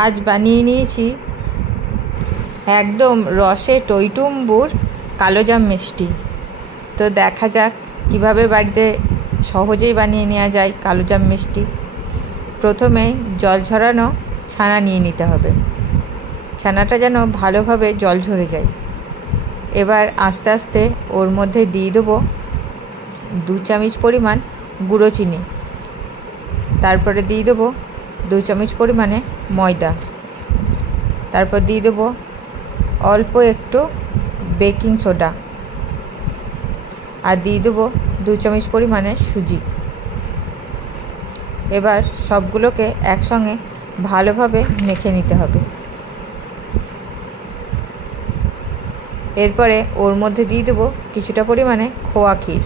আজ বানিয়ে নিয়েছি একদম রসে টইটুম্বুর কালোজাম মিষ্টি। তো দেখা যাক কিভাবে বাড়িতে সহজেই বানিয়ে নেওয়া যায় কালোজাম মিষ্টি। প্রথমে জল ঝরানো ছানা নিয়ে নিতে হবে। ছানাটা যেন ভালোভাবে জল ঝরে যায়। এবার আস্তে আস্তে ওর মধ্যে দিয়ে দেবো 2 চামচ পরিমাণ গুঁড়ো চিনি। তারপরে দিয়ে দেবো 2 চামচ পরিমাণে ময়দা। তারপর দিয়ে দেবো অল্প একটু বেকিং সোডা আর দিয়ে দেবো 2 চামচ পরিমাণে সুজি। এবার সবগুলোকে একসঙ্গে ভালোভাবে মেখে নিতে হবে। এরপরে ওর মধ্যে দিয়ে দেবো কিছুটা পরিমাণে খোয়া ক্ষীর।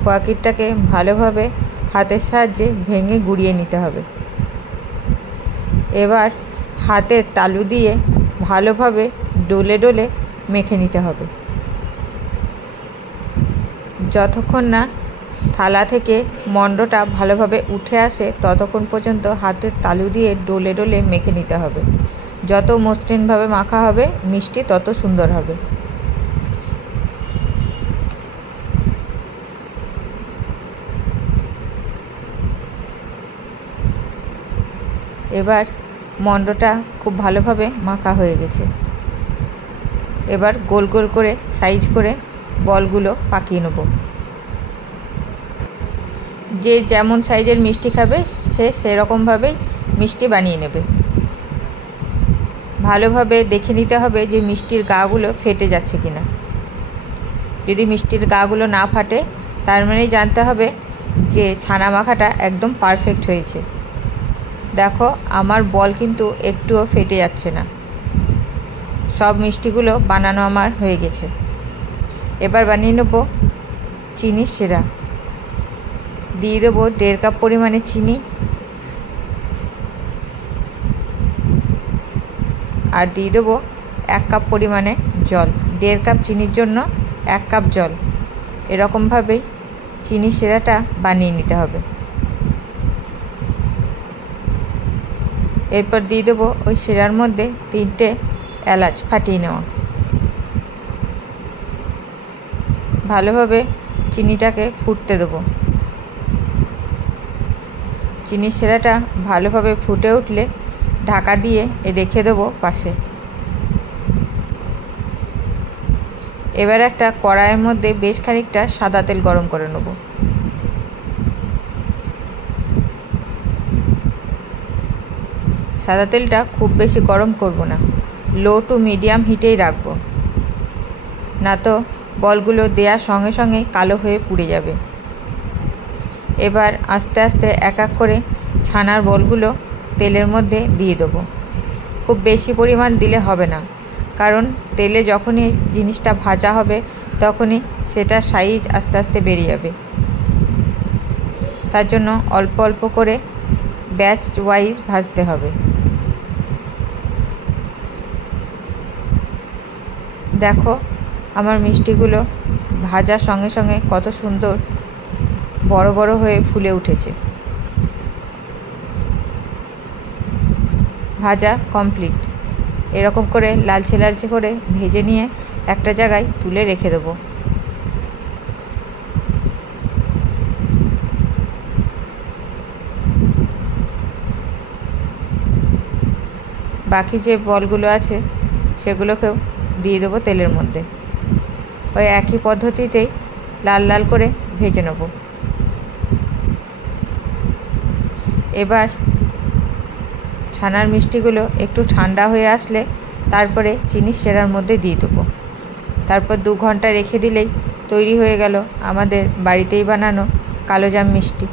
খোয়া ক্ষীরটাকে ভালোভাবে হাতের সাহায্যে ভেঙে গুঁড়িয়ে নিতে হবে। এবার হাতের তালু দিয়ে ভালোভাবে ডলে ডলে মেখে নিতে হবে। যতক্ষণ না থালা থেকে মণ্ডটা ভালোভাবে উঠে আসে ততক্ষণ পর্যন্ত হাতের তালু দিয়ে ডলে ডলে মেখে নিতে হবে। যত মসৃণভাবে মাখা হবে মিষ্টি তত সুন্দর হবে। এবার মণ্ডটা খুব ভালোভাবে মাখা হয়ে গেছে। এবার গোল গোল করে সাইজ করে বলগুলো পাকিয়ে নেব। যে যেমন সাইজের মিষ্টি খাবে সে সেরকমভাবেই মিষ্টি বানিয়ে নেবে। ভালোভাবে দেখে নিতে হবে যে মিষ্টির গাগুলো ফেটে যাচ্ছে কিনা। যদি মিষ্টির গাগুলো না ফাটে তার মানে জানতে হবে যে ছানা মাখাটা একদম পারফেক্ট হয়েছে। দেখো আমার বল কিন্তু একটুও ফেটে যাচ্ছে না। সব মিষ্টিগুলো বানানো আমার হয়ে গেছে। এবার বানিয়ে নেব চিনির শিরা। দিয়ে দেবো 1.5 কাপ পরিমাণে চিনি আর দিয়ে দেবো 1 কাপ পরিমাণে জল। 1.5 কাপ চিনির জন্য 1 কাপ জল। এরকমভাবেই চিনির শিরাটা বানিয়ে নিতে হবে। এরপর দিয়ে দেবো ওই শিরার মধ্যে 3টে এলাচ ফাটিয়ে নেওয়া। ভালোভাবে চিনিটাকে ফুটতে দেবো। চিনির শিরাটা ভালোভাবে ফুটে উঠলে ঢাকা দিয়ে রেখে দেবো পাশে। এবার একটা কড়াইয়ের মধ্যে বেশ খানিকটা সাদা তেল গরম করে নেব। সাদা তেলটা খুব বেশি গরম করব না, লো টু মিডিয়াম হিটেই রাখব, না তো বলগুলো দেওয়ার সঙ্গে সঙ্গে কালো হয়ে পুড়ে যাবে। এবার আস্তে আস্তে এক এক করে ছানার বলগুলো তেলের মধ্যে দিয়ে দেবো। খুব বেশি পরিমাণ দিলে হবে না, কারণ তেলে যখনই জিনিসটা ভাজা হবে তখনই সেটার সাইজ আস্তে আস্তে বেড়ে যাবে। তার জন্য অল্প অল্প করে ব্যাচ ওয়াইজ ভাজতে হবে। দেখো আমার মিষ্টিগুলো ভাজার সঙ্গে সঙ্গে কত সুন্দর বড় বড় হয়ে ফুলে উঠেছে। ভাজা কমপ্লিট। এরকম করে লালচে লালচে করে ভেজে নিয়ে একটা জায়গায় তুলে রেখে দেবো। বাকি যে বলগুলো আছে সেগুলোকেও দিয়ে দেবো তেলের মধ্যে। ওই একই পদ্ধতিতেই লাল লাল করে ভেজে নেব। এবার ছানার মিষ্টিগুলো একটু ঠান্ডা হয়ে আসলে তারপরে চিনির শিরার মধ্যে দিয়ে দেবো। তারপর 2 ঘন্টা রেখে দিলেই তৈরি হয়ে গেল আমাদের বাড়িতেই বানানো কালোজাম মিষ্টি।